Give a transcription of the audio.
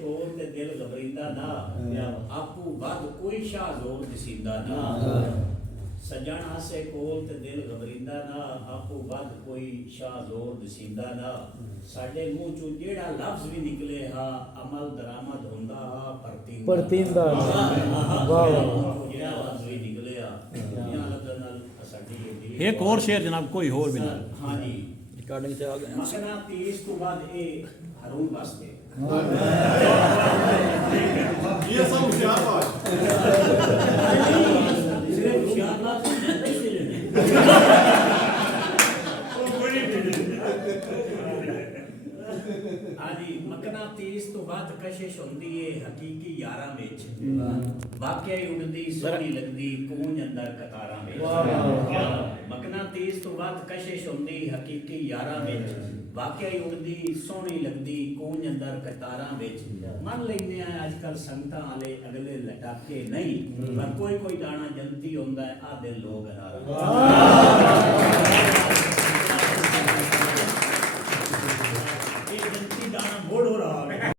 ਕੋਲ ਤੇ ਦਿਲ ਘਬਰੀਂਦਾ ਨਾ ਆਪੂ ਵੱਧ ਕੋਈ ਸ਼ਾਹ ਜ਼ੋਰ ਦਿਸੀਂਦਾ ਨਾ ਸਜਣ ਆਸੇ ਕੋਲ ਤੇ ਦਿਲ ਘਬਰੀਂਦਾ ਨਾ ਆਪੂ ਵੱਧ ਕੋਈ ਸ਼ਾਹ ਜ਼ੋਰ ਦਿਸੀਂਦਾ ਨਾ ਸਾਡੇ ਮੂੰਹ ਚੋਂ ਜਿਹੜਾ ਲਫ਼ਜ਼ ਵੀ ਨਿਕਲੇ ਹਾ ਅਮਲ ਦਰਾਮਦ ਹੁੰਦਾ ਹਾ ਪਰਤੀਂਦਾ ਵਾਹ ਵਾਹ ਜਿਹੜਾ ਲਫ਼ਜ਼ ਵੀ ਨਿਕਲਿਆ ਇਹਨਾਂ ਲਫ਼ਜ਼ਾਂ ਨਾਲ ਸਾਡੀ एक और शेर जनाब कोई और भी ना हाँ जी रिकॉर्डिंग से आ गए मसला 30 को बाद ये हरून वास्ते ये सब होशियार बात सिर्फ होशियार बात नहीं लेने आदि मकना 30 तो बाद कशिश होंदी है हकीकी यारां विच वाकई उड़दी सोहनी लगदी कूंज अंदर कतारां विच मकना 30 तो बाद कशिश होंदी हकीकी यारां विच वाकई उड़दी सोहनी लगदी कूंज अंदर कतारां विच मन लैंदे आ अजकल संगतां वाले अगले लटाके नहीं पर कोई कोई दाना जल्दी होंदा है आधे लोग हरारा